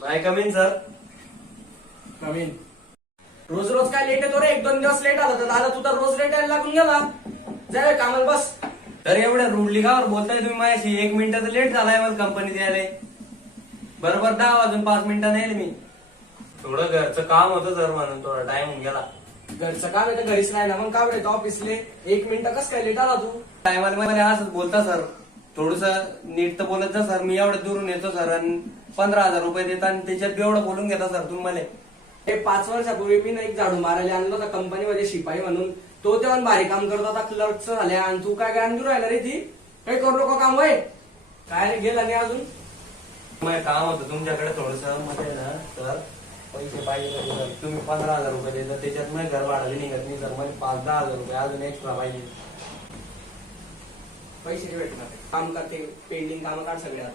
नाही come in sir कमी रोज रोज काय लेट येतो रे? एक दोन दिवस लेट आला तर दादा तू तर रोज लेट यायला लागून गेला. जाय कामाला बस. तर एवढ्या रुडली कावर बोलताय तुम्ही माझ्याशी. एक मिनिटाचं लेट झालाय मला कंपनीत यायला बरोबर दहा वाजून पाच मिनिटांनी येईल मी. थोडं घरचं काम होतं सर म्हणून थोडा टाइम होऊन गेला. घरचं काम आहे तर घरीच नाही ना मग का बरं येतो ऑफिसले एक मिनिट कस काय लेट आला तू? टायमाला मला असंच बोलता सर थोडस नीट तर बोलत जा सर. मी एवढं दुरून येतो सर आणि पंधरा हजार रुपये देता आणि त्याच्यात एवढं बोलून घेता सर तुम्ही मला हे पाच वर्षापूर्वी मी ना एक झाडू मारायला आणलं होता कंपनीमध्ये शिपाई म्हणून. तो तेव्हा भारी काम करत होता क्लर्कचं झाल्या आणि तू काय गांजू राहिला रे ती? काही करू नको काम वय. काय रे गेला नाही अजून? काम होतं तुमच्याकडे थोडसमध्ये ना सर पैसे पाहिजे. तुम्ही पंधरा हजार रुपये देता त्याच्यात मग घर वाढवली निघत नाही सर. मला पाच दहा हजार रुपये अजून एक्स्ट्रा पाहिजे. पैसे नाही भेटणार काम करते पेंडिंग काम काढ सगळ्यात.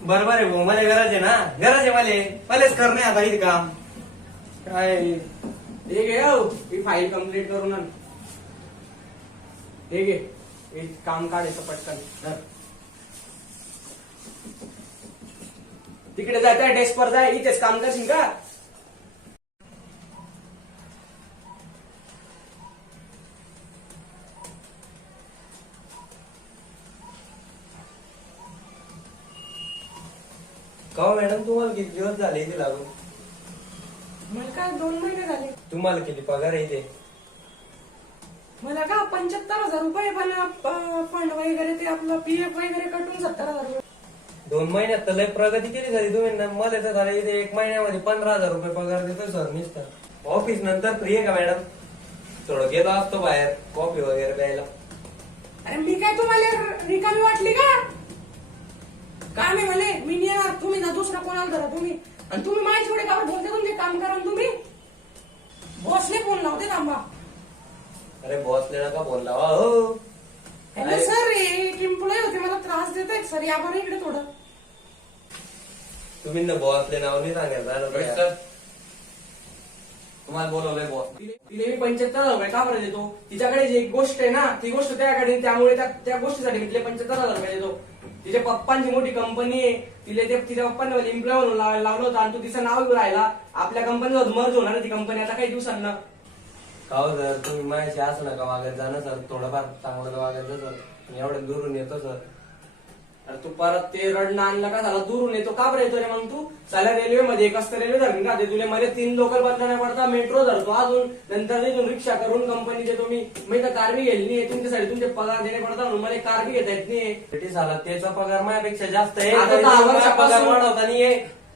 बरोबर आहे भाऊ मला गरज आहे ना? गरज आहे मला. मलाच करणे आता इथे काम काय? हे घे हो, ही फाईल कंप्लीट करून आण. हे घे. हे काम काढायचं पटकन. धर. तिकडे जाय त्या डेस्क वर जाय. इथेच काम करशील का? का हो मॅडम तुम्हाला किती दिवस झाले इथे लागून? मला काय दोन महिने झाले. तुम्हाला किती पगार आहे इथे? मला का पंच्याहत्तर हजार रुपये पण फंड वगैरे ते आपलं पीएफ वगैरे कटून सत्तर हजार रुपये. दोन महिन्यात तर लय प्रगती केली झाली तुम्ही. ना मला तर झालं इथे एक महिन्यामध्ये पंधरा हजार रुपये पगार देतो सर नुसतं ऑफिस नंतर फ्री आहे का मॅडम? थोडं गेलो असतो बाहेर कॉफी वगैरे प्यायला. अरे मी काय तुम्हाला रिकामी वाटली का? ना दुसरा कोणाला धरा तुम्ही आणि तुम्ही माझ्या थोडे कावर बोलते तुमचे काम करा तुम्ही. बॉसने फोन लावते थांबा. अरे बॉस लेणा का बोलला हो. हॅलो. सर एक एम्प्लॉय होते मला त्रास देत आहेत. सर या बरं इकडे थोडं. तुम्ही ना बॉसले नाव नाही सांगायचं? तुम्हाला बोलवलंय बॉस तिले मी पंच्याहत्तर हजार रुपये का बरं देतो. तिच्याकडे जी गोष्ट आहे ना ती गोष्ट त्याकडे त्यामुळे त्या गोष्टीसाठी मी तिला पंच्याहत्तर हजार रुपये देतो. तिच्या पप्पांची मोठी कंपनी आहे. तिले ते तिच्या पप्पांनी एम्प्लॉय म्हणून लावलं होतं आणि तू तिचं नाव राहिला. आपल्या कंपनीवर मर्ज होणार ती कंपनी आता काही दिवसांना. का हो सर तुम्ही माझ्याशी असं नका वागत जाणं सर थोडंफार चांगलं वागायचं सर एवढं दुरून येतो सर अरे तू परत ते रडणं आणलं का? झाला दुरून येतो. का बरं येतो रे मग तू? चाल्या रेल्वे मध्ये एक असतं रेल्वे धरून राहते तुला मध्ये तीन लोकल बदलण्या पडता मेट्रो धरतो अजून. नंतर तिथून रिक्षा करून कंपनी देतो मी मी तर कार बी गेली नाही तुमच्यासाठी तुमचे पगार देणे पडतात म्हणून मला कार बी घेता येत नाही. झाला त्याचा पगार माझ्यापेक्षा जास्त आहे.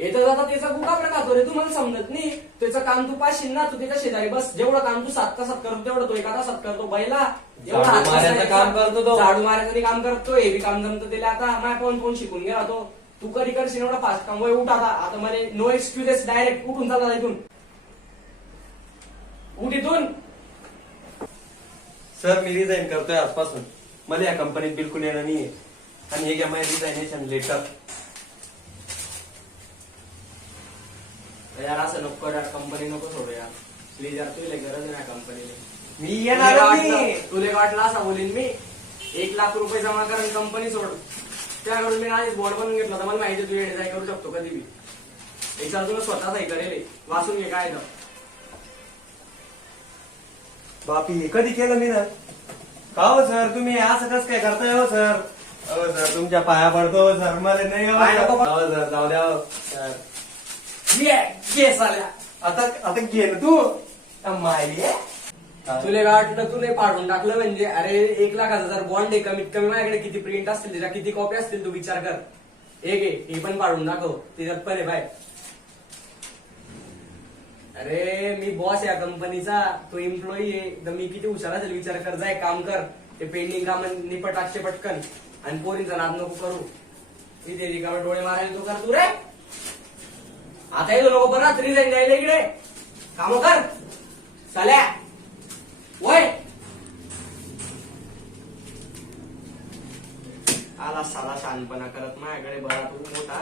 येतं जाता त्याचा कुका खातो रे तुम्हाला समजत नाही. त्याचं काम तू पाशील ना तू त्याच्या शेजारी बस. जेवढं काम तू सात तासात करतो तेवढं तो एका तासात करतो बैला. एवढं झाडू हात मारायचं बसायचं. काम करतो तो. झाडू मारायचं काम करतो हे बी काम जमतं त्याला. आता माझ्या कोण कोण शिकून गेला तो? तू कधी करशील एवढा फास्ट काम? वय उठ आता. आता मला नो एक्सक्युजेस डायरेक्ट उठून चालला इथून. उठ इथून. सर मी रिझाईन करतोय आजपासून. मला या कंपनीत बिलकुल येणं नाहीये. आणि हे घ्या माझ्या रिझायनेशन लेटर यार असं नको यार कंपनी नको सोडू यार. प्लीज यार तुला गरज नाही कंपनीला मी येणार नाही तुला वाटलं असं बोलीन मी? एक लाख रुपये जमा करून कंपनी सोड. त्याकडून मी आधीच बोर्ड बनवून घेतला तर मला माहिती तू डिझाईन करू शकतो कधी बी. एक तुला स्वतःच हे करेल हे. वाचून घे काय तर. बापी कधी केलं मी ना? का हो सर तुम्ही असं कसं काय करताय हो सर? हो सर तुमच्या पाया पडतो हो, सर मला नाही हो, हो सर जाऊ द्या हो, सर. ये केस आल्या. आता आता गेल तू. माहिती तुले तुला काय वाटलं तुले पाडून टाकलं म्हणजे? अरे एक लाखाचा जर बॉन्ड आहे कमीत कमी माझ्याकडे किती प्रिंट असतील त्याच्या किती कॉपी असतील तू विचार कर. एक आहे हे पण पाडून दाखव. त्याच्यात पण आहे बाय. अरे मी बॉस या कंपनीचा तो एम्प्लॉई आहे. तर मी किती हुशार असेल विचार कर. जाय काम कर. ते पेंडिंग काम निपट टाकशे पटकन आणि पोरींचा नाद नको करू. तिथे रिकामे डोळे मारायला तो कर तू रे. आता येतो नको परत रिझाईन द्यायला इकडे. काम कर. चाल्या वय. आला साला शहाणपणा करत माझ्याकडे बरा तू मोठा.